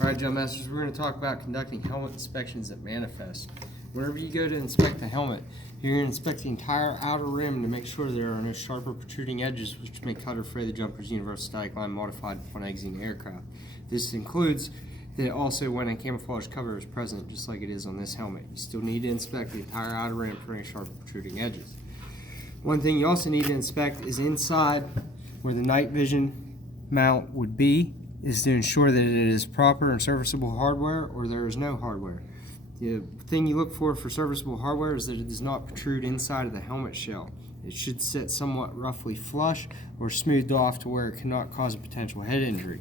Alright, Jump Masters, we're going to talk about conducting helmet inspections at Manifest. Whenever you go to inspect the helmet, you're going to inspect the entire outer rim to make sure there are no sharp or protruding edges which may cut or fray the jumper's universal static line modified upon exiting the aircraft. This includes that also when a camouflage cover is present, just like it is on this helmet. You still need to inspect the entire outer rim for any sharp or protruding edges. One thing you also need to inspect is inside where the night vision mount would be, is to ensure that it is proper and serviceable hardware or there is no hardware. The thing you look for serviceable hardware is that it does not protrude inside of the helmet shell. It should sit somewhat roughly flush or smoothed off to where it cannot cause a potential head injury.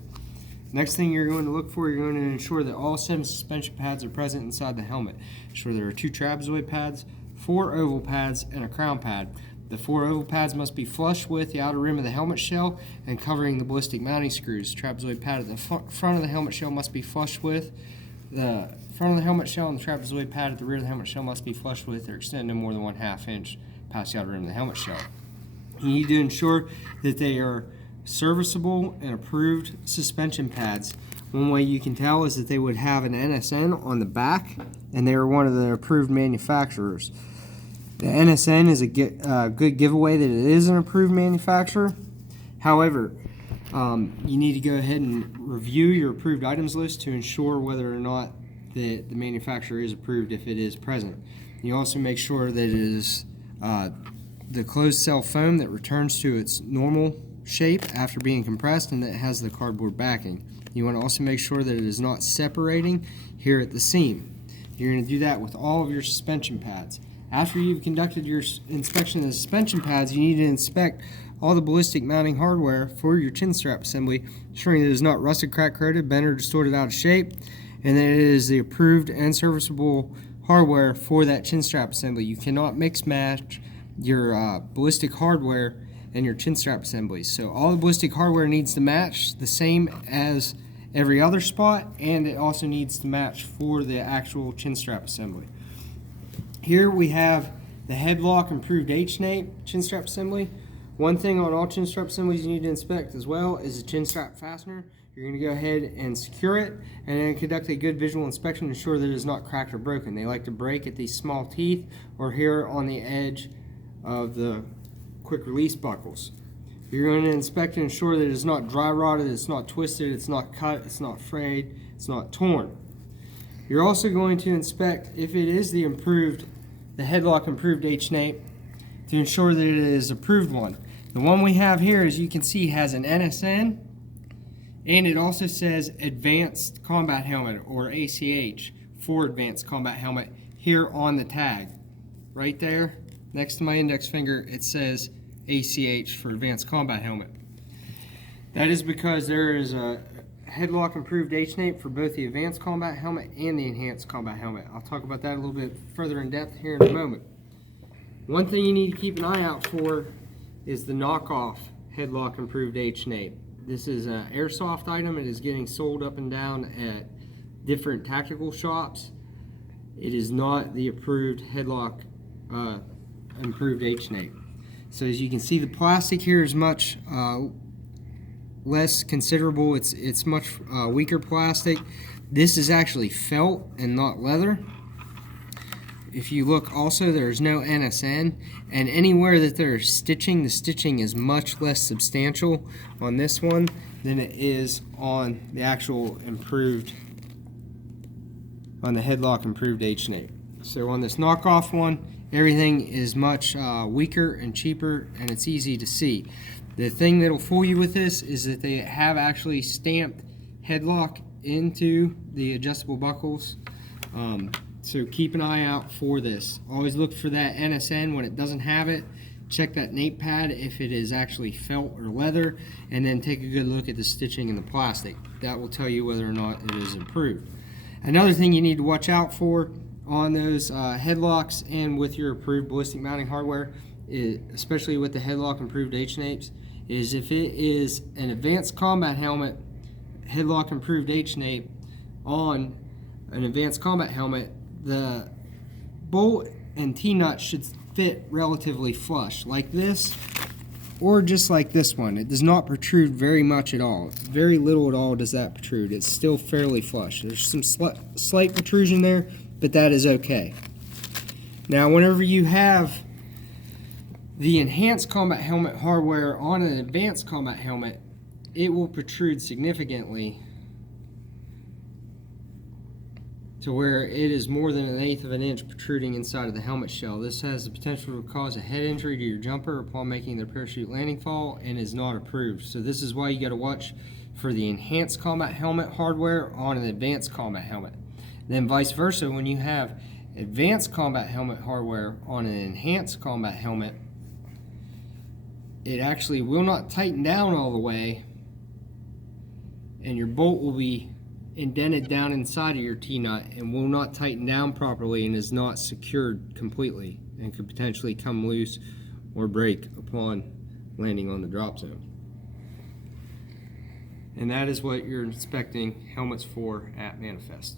Next thing you're going to look for, you're going to ensure that all 7 suspension pads are present inside the helmet. Ensure there are 2 trapezoid pads, 4 oval pads, and a crown pad. The 4 oval pads must be flush with the outer rim of the helmet shell and covering the ballistic mounting screws. Trapezoid pad at the front of the helmet shell must be flush with. The front of the helmet shell and the trapezoid pad at the rear of the helmet shell must be flush with or extend no more than 1/2 inch past the outer rim of the helmet shell. You need to ensure that they are serviceable and approved suspension pads. One way you can tell is that they would have an NSN on the back and they are one of the approved manufacturers. The NSN is a good giveaway that it is an approved manufacturer. However, you need to go ahead and review your approved items list to ensure whether or not the manufacturer is approved if it is present. You also make sure that it is the closed cell foam that returns to its normal shape after being compressed and that it has the cardboard backing. You want to also make sure that it is not separating here at the seam. You're going to do that with all of your suspension pads. After you've conducted your inspection of the suspension pads, you need to inspect all the ballistic mounting hardware for your chin strap assembly, ensuring that it is not rusted, cracked, corroded, bent, or distorted out of shape, and that it is the approved and serviceable hardware for that chin strap assembly. You cannot mix match your ballistic hardware and your chin strap assemblies. So all the ballistic hardware needs to match the same as every other spot, and it also needs to match for the actual chin strap assembly. Here we have the Headlock Improved H-Nape chin strap assembly. One thing on all chin strap assemblies you need to inspect as well is the chin strap fastener. You're going to go ahead and secure it and then conduct a good visual inspection to ensure that it is not cracked or broken. They like to break at these small teeth or here on the edge of the quick release buckles. You're going to inspect and ensure that it is not dry rotted, it's not twisted, it's not cut, it's not frayed, it's not torn. You're also going to inspect if it is the Headlock Improved H-Nape to ensure that it is approved one. The one we have here, as you can see, has an NSN and it also says Advanced Combat Helmet, or ACH, for Advanced Combat Helmet here on the tag. Right there, next to my index finger, it says ACH for Advanced Combat Helmet. That is because there is a Headlock Improved H-Nape for both the Advanced Combat Helmet and the Enhanced Combat Helmet. I'll talk about that a little bit further in depth here in a moment. One thing you need to keep an eye out for is the knockoff Headlock Improved H-Nape. This is an airsoft item. It is getting sold up and down at different tactical shops. It is not the approved Headlock Improved H-Nape. So as you can see, the plastic here is much less considerable. It's much weaker plastic. This is actually felt and not leather. If you look also, there's no NSN, and anywhere that there's stitching, the stitching is much less substantial on this one than it is on the actual improved, on the Headlock Improved H-Nape. So on this knockoff one, everything is much weaker and cheaper, and it's easy to see. The thing that'll fool you with this is that they have actually stamped Headlock into the adjustable buckles. So keep an eye out for this. Always look for that NSN. When it doesn't have it, check that nape pad if it is actually felt or leather, and then take a good look at the stitching in the plastic. That will tell you whether or not it is improved. Another thing you need to watch out for on those headlocks and with your approved ballistic mounting hardware, especially with the Headlock Improved H-Napes, is if it is an Advanced Combat Helmet Headlock Improved H-Nape on an Advanced Combat Helmet, the bolt and T-nut should fit relatively flush. Like this, or just like this one, it does not protrude very much at all. Very little at all does that protrude. It's still fairly flush. There's some slight protrusion there, but that is okay. Now, whenever you have the enhanced combat helmet hardware on an advanced combat helmet, it will protrude significantly to where it is more than 1/8 of an inch protruding inside of the helmet shell. This has the potential to cause a head injury to your jumper upon making their parachute landing fall and is not approved. So this is why you got to watch for the enhanced combat helmet hardware on an advanced combat helmet. Then vice versa, when you have advanced combat helmet hardware on an enhanced combat helmet, it actually will not tighten down all the way, and your bolt will be indented down inside of your T-nut and will not tighten down properly and is not secured completely and could potentially come loose or break upon landing on the drop zone. And that is what you're inspecting helmets for at Manifest.